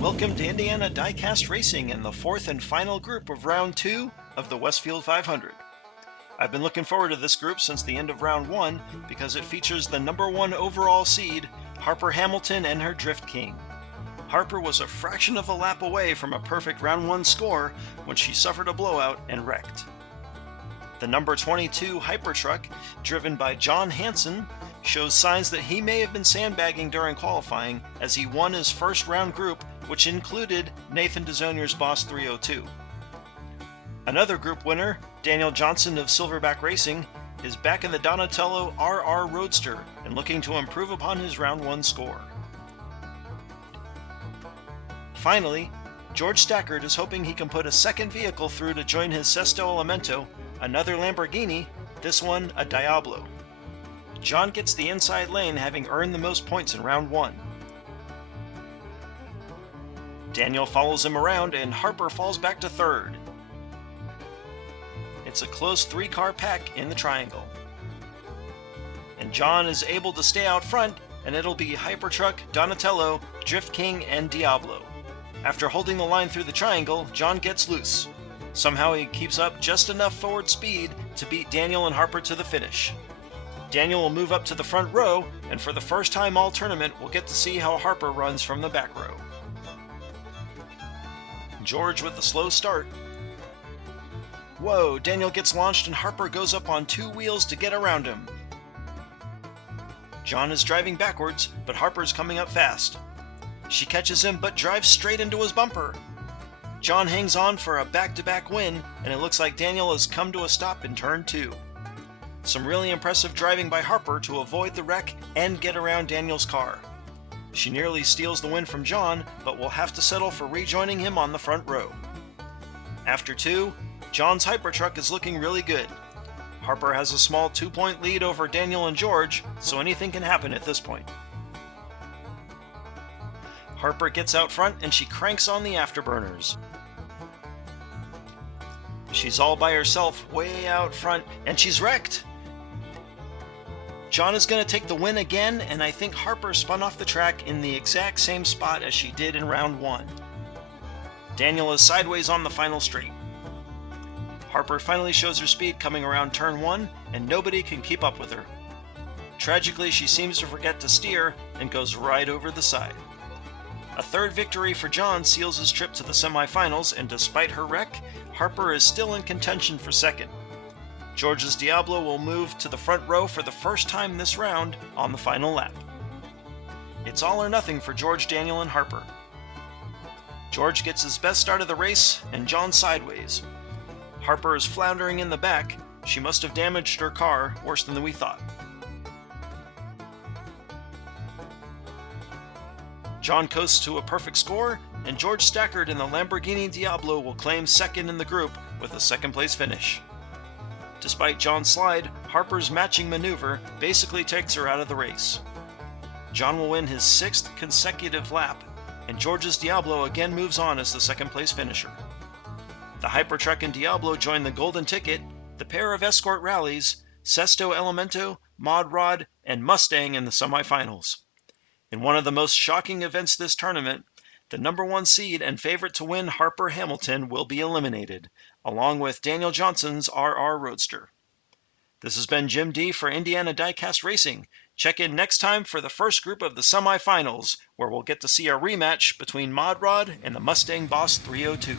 Welcome to Indiana Diecast Racing and the fourth and final group of Round 2 of the Westfield 500. I've been looking forward to this group since the end of Round 1 because it features the number 1 overall seed, Harper Hamilton and her Drift King. Harper was a fraction of a lap away from a perfect Round 1 score when she suffered a blowout and wrecked. The number 22 Hypertruck, driven by John Hansen, shows signs that he may have been sandbagging during qualifying as he won his first round group, which included Nathan DeZonier's Boss 302. Another group winner, Daniel Johnson of Silverback Racing, is back in the Donatello RR Roadster and looking to improve upon his round 1 score. Finally, George Stackard is hoping he can put a second vehicle through to join his Sesto Elemento, another Lamborghini, this one a Diablo. John gets the inside lane, having earned the most points in round 1. Daniel follows him around and Harper falls back to third. It's a close 3-car pack in the triangle. And John is able to stay out front, and it'll be Hypertruck, Donatello, Drift King, and Diablo. After holding the line through the triangle, John gets loose. Somehow he keeps up just enough forward speed to beat Daniel and Harper to the finish. Daniel will move up to the front row, and for the first time all tournament, we'll get to see how Harper runs from the back row. George with the slow start. Whoa, Daniel gets launched and Harper goes up on 2 wheels to get around him. John is driving backwards, but Harper's coming up fast. She catches him but drives straight into his bumper. John hangs on for a back-to-back win, and it looks like Daniel has come to a stop in turn 2. Some really impressive driving by Harper to avoid the wreck and get around Daniel's car. She nearly steals the win from John, but will have to settle for rejoining him on the front row. After 2, John's Hypertruck is looking really good. Harper has a small 2-point lead over Daniel and George, so anything can happen at this point. Harper gets out front and she cranks on the afterburners. She's all by herself way out front and she's wrecked. John is going to take the win again, and I think Harper spun off the track in the exact same spot as she did in round 1. Daniel is sideways on the final straight. Harper finally shows her speed coming around turn 1, and nobody can keep up with her. Tragically, she seems to forget to steer and goes right over the side. A third victory for John seals his trip to the semifinals, and despite her wreck, Harper is still in contention for second. George's Diablo will move to the front row for the first time this round on the final lap. It's all or nothing for George, Daniel, and Harper. George gets his best start of the race, and John sideways. Harper is floundering in the back. She must have damaged her car worse than we thought. John coasts to a perfect score, and George Stackard in the Lamborghini Diablo will claim second in the group with a second-place finish. Despite John's slide, Harper's matching maneuver basically takes her out of the race. John will win his 6th consecutive lap, and George's Diablo again moves on as the second-place finisher. The Hypertruck and Diablo join the Golden Ticket, the pair of escort rallies, Sesto Elemento, Mod Rod, and Mustang in the semifinals. In one of the most shocking events this tournament, the number 1 seed and favorite to win Harper Hamilton will be eliminated, along with Daniel Johnson's RR Roadster. This has been Jim D for Indiana Diecast Racing. Check in next time for the first group of the semifinals, where we'll get to see a rematch between Mod Rod and the Mustang Boss 302.